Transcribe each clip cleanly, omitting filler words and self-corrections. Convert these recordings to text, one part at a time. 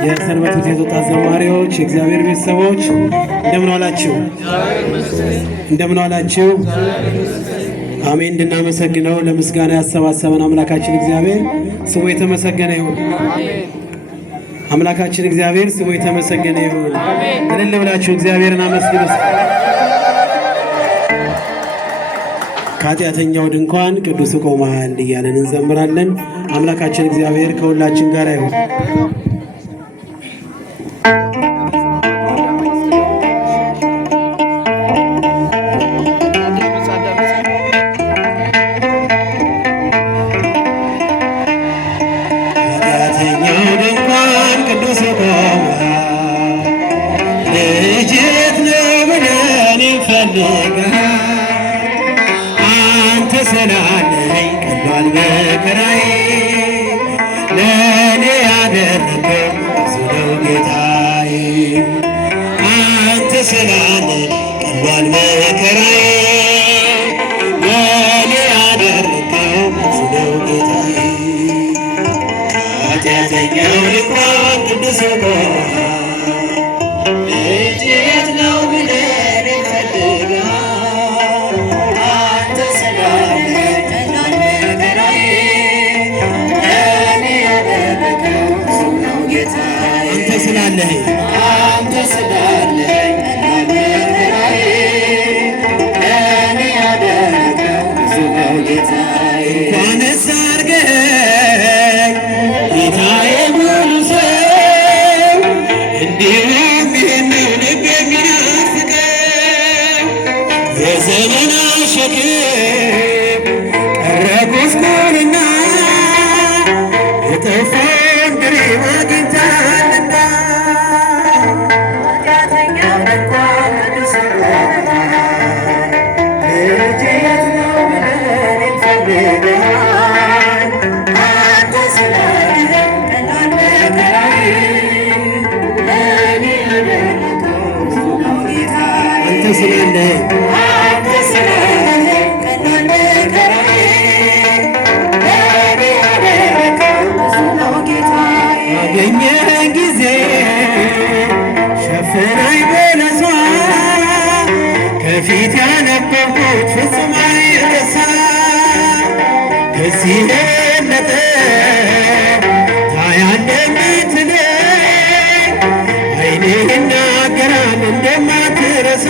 የሰንበት ትምህርት ቤት ዘማሪዎች፣ የእግዚአብሔር ቤተሰቦች እንደምን ዋላችሁ? እንደምን ዋላችሁ? አሜን። እንድናመሰግነው ለምስጋና ያሰባሰበን አምላካችን እግዚአብሔር ስሙ የተመሰገነ ይሁን። አምላካችን እግዚአብሔር ስሙ የተመሰገነ ይሁን። እልል ብላችሁ እግዚአብሔርን አመስግኑ። ከኃጢአተኛው ድንኳን ቅዱስ ቆመሃል እያለን እንዘምራለን። አምላካችን እግዚአብሔር ከሁላችን ጋር ይሁን። አንተ ስላለኝ ቀሏል መከራዬ፣ ለእኔ ያደረገው ብዙ ነው ጌታዬ። አንተ ስላለኝ ቀሏል መከራዬ፣ ለእኔ ያደረገው ብዙ ነው ጌታዬ። ኃጢአተኛው ልኳን ቅዱስ አንተ ስላለኝ መከራዬ፣ ለእኔ ያደረገው ብዙ ነው ጌታዬ። እንኳንስ አድርገኝ ጌታዬ ሙሉ ሰው፣ እንዲሁም ይህንን ልቤ የሚናፍቀው የዘመናት ሸክም ቀረ ጉስቁልና፣ የጠፋውን ድሪብ አግኝተሃልና። ባገኘኸኝ ጊዜ ሸፍነኝ በለቷ፣ ከፊት ያነበብኩት ፍጹም አይረሳ። ከዚህ የበለጠ ታያለህ የምትለኝ፣ ዓይንህ ይናገራል እንደማትረሳ።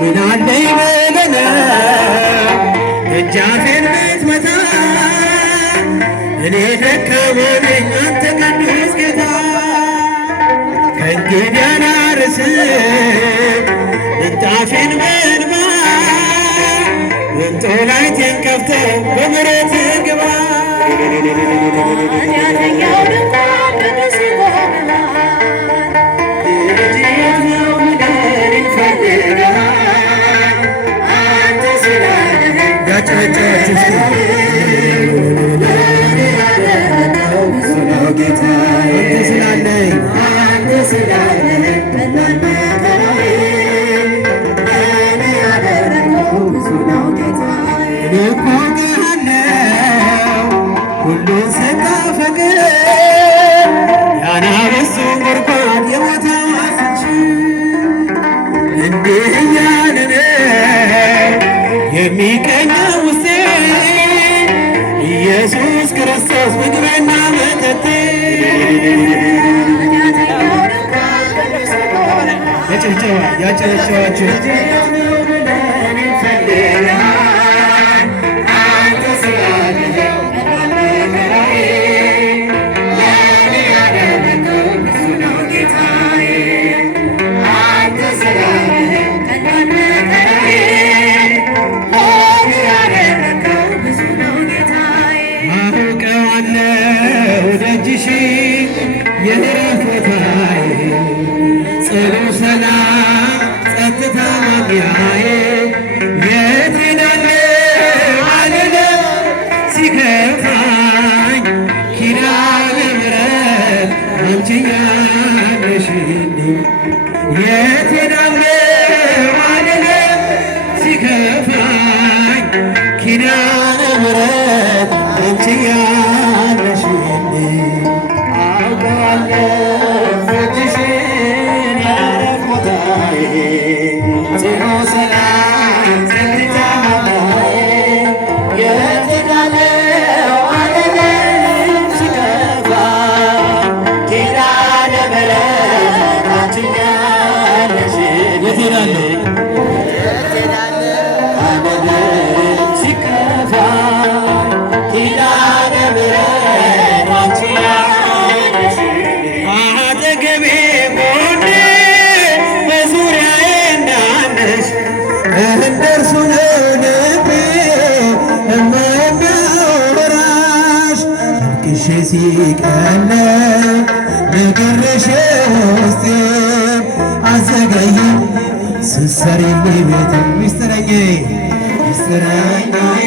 ምናለኝ በለነው ደጃፌን ብትመታ፣ እኔ ደካማ ነኝ አንተ ቅዱስ ጌታ። ከእንግዲህ አላርስም ምንጣፌን በእንባ፣ መንጦላይቴን ከፍተህ በምሕረትህ ግባ። ኃጢአተኛው ድንኳን ቅዱስ ሁሉን ስታፈቅር ያናበሱ ጉድጓድ የሞተው አፍንጭ እንዲህ እያለ ነው የሚቀኘው ውስጤ፣ ኢየሱስ ክርስቶስ ምግቤና መጠጤ። ያጨበጨባችሁ ደጅሽ የምሕረት ቦታዬ ጽኑ ሰላም ጸጥታ ማግኛዬ የት ሄዳለሁ አልልም ሲከፋኝ ኪዳነ ምሕረት አንቺ ያለሽልኝ የት ሄዳለሁ አልልም ሲከፋኝ ኪዳነ ምሕረት አንቺ ያለሽልኝ አውቃለሁ እጅሽን ያረፍኩታዬ ጽኑ ሰላም ጸጥታ ማግኛዬ የት ሄዳለሁ አልልም ሲከፋኝ ኪዳነ ምሕረት አንቺ ያለሽልኝ የት ሄዳለሁ እንደርሱ ነው ልቤ እማወራሽ አልቅሼ ሲቀለብ ነግሬሽ ውስጤ አዘገይም ስትሰሪልኝ ቤት ሚስጥረኛዬ ሚስጥረኛዬ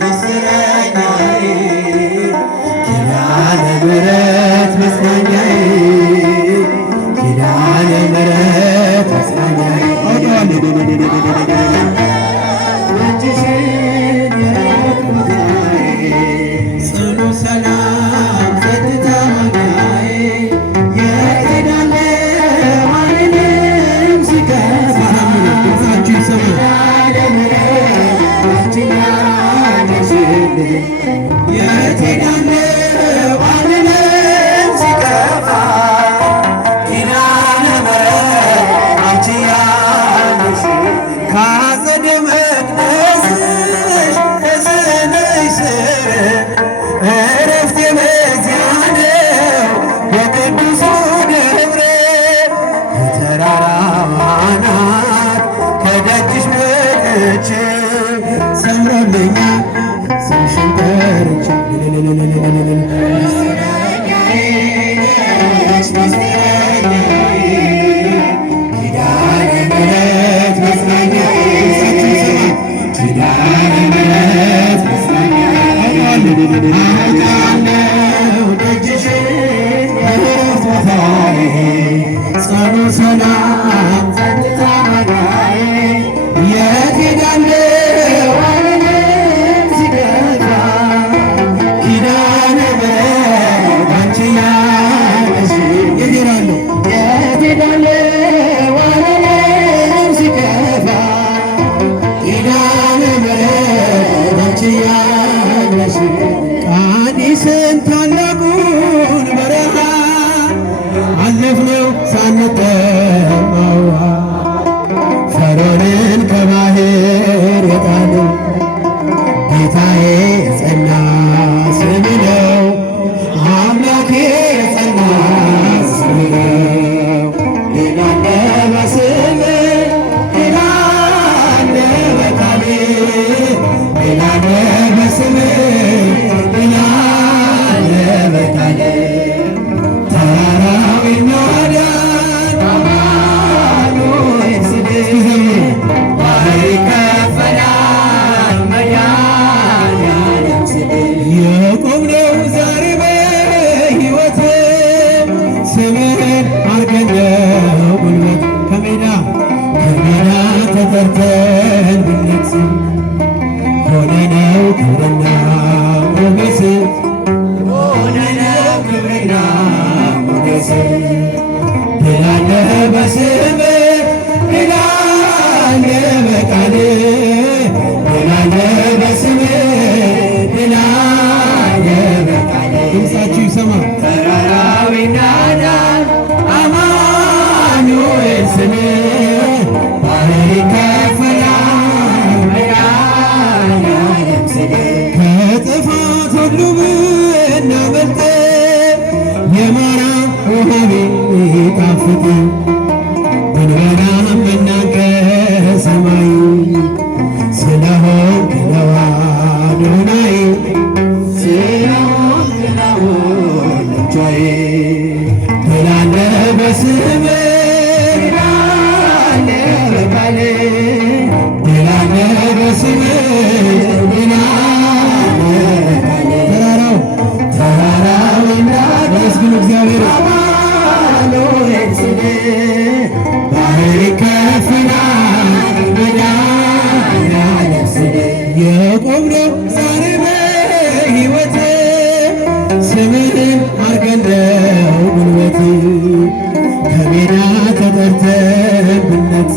ሚስጥረኛዬ ኪዳነ ምሕረት መጽናኛዬ ኪዳነ ምሕረት መጽናኛዬ ጽኑ ሰላም ጸጥታ ማግኛዬ የት ሄዳለሁ አልልም ሲከፋኝ ኪዳነ ምሕረት አንቺ ያለሽልኝ የት ሄዳለሁ አልልም ሲከፋኝ ኪዳነ ምሕረት አንቺ ከአጸደ መቅደስሽ ከስምሽ ስር ዕረፍቴ በዚያ ነው በቅዱሱ ደብረ ከተራራው አናት ከደጅሽ መጥቼ ሰምሮልኛል ስምሽን ጠርቼ ጽኑ ሰላም ጸጥታ ማግኛዬ የት ሄዳለሁ አልልም ሲከፋኝ ኪዳነ ምሕረት አንቺ ያለሽልኝ የት ሄዳለሁ አልልም ሲከፋኝ ኪዳነ ምሕረት አንቺ ያለሽልኝ ቃዲስን ታላቁን በረሃ አለፍነው ሳንጠማው ፈርዖንን ከባህር የጣለው ጌታዬ የጸና ስም ነው አምላኬ የጸና ስም ነው ሌላ አለ በስምህ ሌላ አለ በቃልህ ሌላ አለ በስምህ ሌላ አለ በቃልህ የቆምነው ዛሬ በሕይወት ስምህን አርገነው ጉልበት ከሜዳ ተጠርተን ብንነግስ ሆነነው ክብርና ሞገስ ሆነነው ክብርና ሞገስ ድል አለ በስምህ ድል አለ በቃልህ ድል አለ በስምህ ድል አለ በቃልህ ድምፃችሁ ይሰማ ተራራው ይናዳል አማኑኤል ስምህ ባህር ይከፈላል መድኃኔዓለም ስምህ ከጥፋት ሁሉ ብናመልጥ የማራ ውሃ ቢጣፍጥ ብንበላም ብናንቀር ሰማይ ስለሆንክ ነው አዶናይ ስለሆንክ ነው ልጆዬ ድል አለ በስምህ የቆምነው ዛሬ በሕይወት ስምህን አርገነው ጉልበት ከሜዳ ተጠርተን ብነት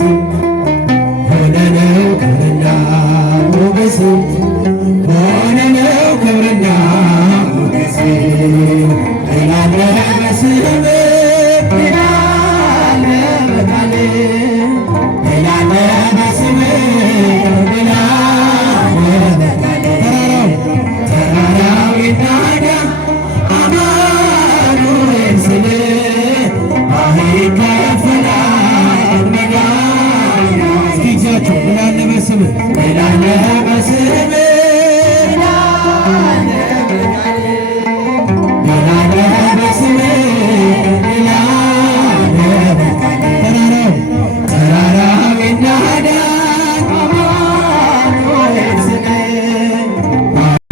ሆነነው ክብርና ሞገስ ሆነነው ክብርና ሞገስ እላለ በስምህ እላለ በቃል እላለ በስምህ ተራራው ይናዳ አማኑኤል ስልህ ባህር ይከፈላል ሜዳ እስኪ እጃችሁ እላለ በስምህ እላለ በስምህ